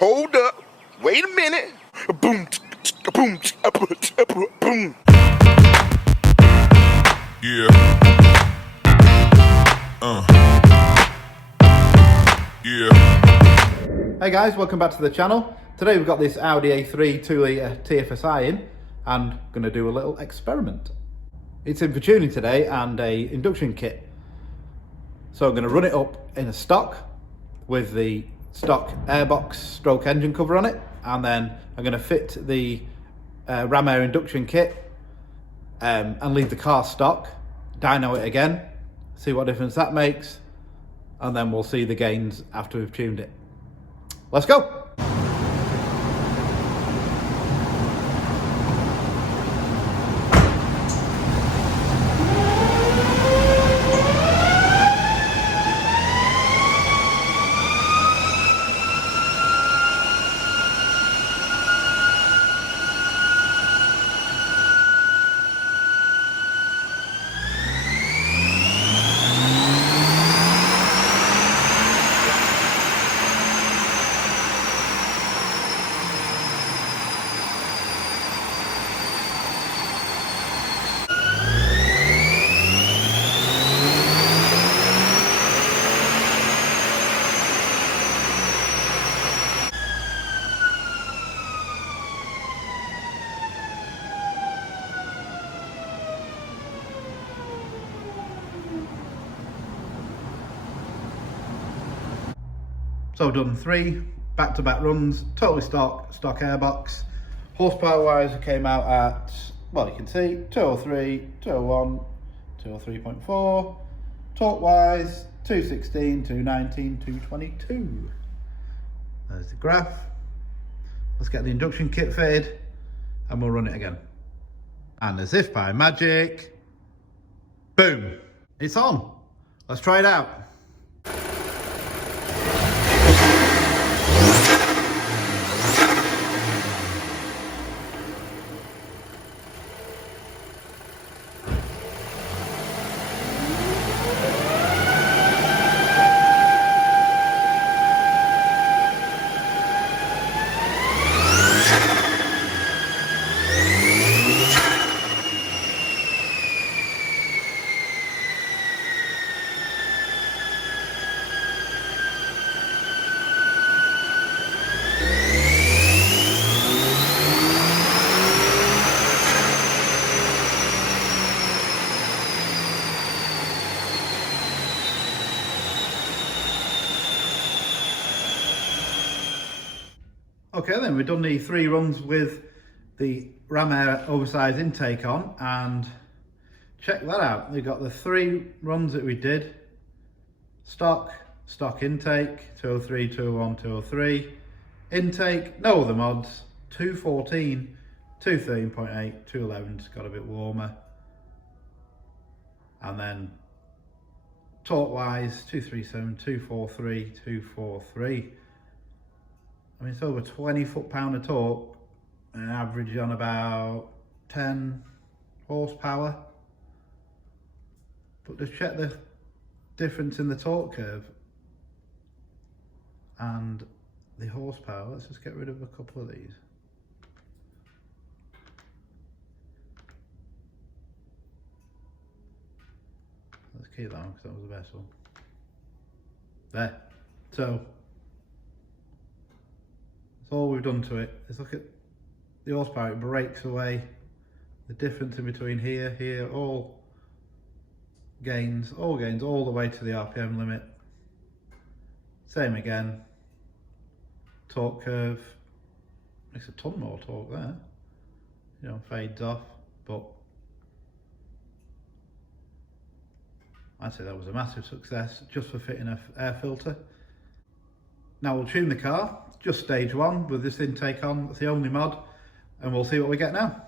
Hold up. Wait a minute. Boom, boom, boom. Yeah. Yeah. Hey guys, welcome back to the channel. Today we've got this Audi A3 2-litre TFSI in and going to do a little experiment. It's in for tuning today and a induction kit. So I'm going to run it up in a stock with the stock airbox stroke engine cover on it, and then I'm going to fit the Ramair Induction kit and leave the car stock, dyno it again, see what difference that makes, and then we'll see the gains after we've tuned it. Let's go! So I've done 3 back-to-back runs, totally stock airbox. Horsepower wise, it came out at, well, you can see 203, 201, 203.4. Torque wise, 216, 219, 222. There's the graph. Let's get the induction kit fitted and we'll run it again. And as if by magic, boom, it's on. Let's try it out. Okay then, we've done the 3 runs with the Ramair oversized intake on, and check that out. We've got the 3 runs that we did. Stock intake, 203, 201, 203. Intake, no other mods, 214, 213.8, 211's got a bit warmer. And then torque wise, 237, 243, 243. I mean, it's over 20 foot-pound of torque and an average on about 10 horsepower. But just check the difference in the torque curve and the horsepower. Let's just get rid of a couple of these. Let's keep that one because that was the best one. There. So all we've done to it is look at the horsepower. It breaks away the difference in between here, all gains all the way to the RPM limit. Same again, torque curve makes a ton more torque there, you know, fades off, but I'd say that was a massive success just for fitting an air filter. Now we'll tune the car, just stage 1 with this intake on, that's the only mod, and we'll see what we get now.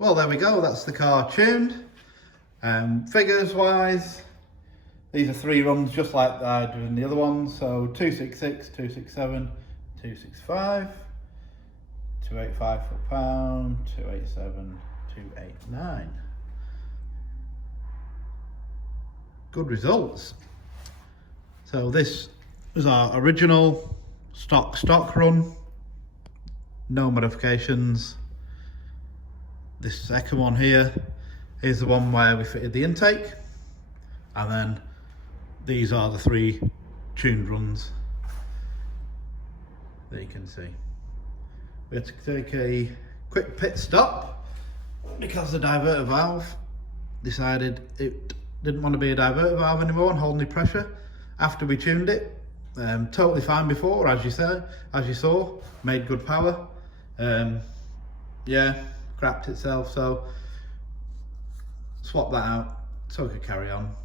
Well, there we go, that's the car tuned. Figures wise, These are 3 runs just like I did in the other ones. So 266, 267, 265, 285 foot-pound, 287, 289. Good results. So this was our original stock run, no modifications. This second one here is the one where we fitted the intake, and then these are the 3 tuned runs that you can see. We had to take a quick pit stop because the diverter valve decided it didn't want to be a diverter valve anymore and hold any pressure after we tuned it. Totally fine before, as you saw, made good power. Yeah, crapped itself, so swap that out so we could carry on.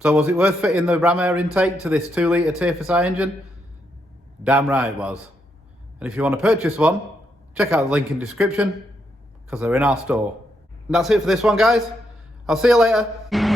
So was it worth fitting the Ramair intake to this 2 litre TFSI engine? Damn right it was. And if you want to purchase one, check out the link in the description because they're in our store. And that's it for this one, guys. I'll see you later.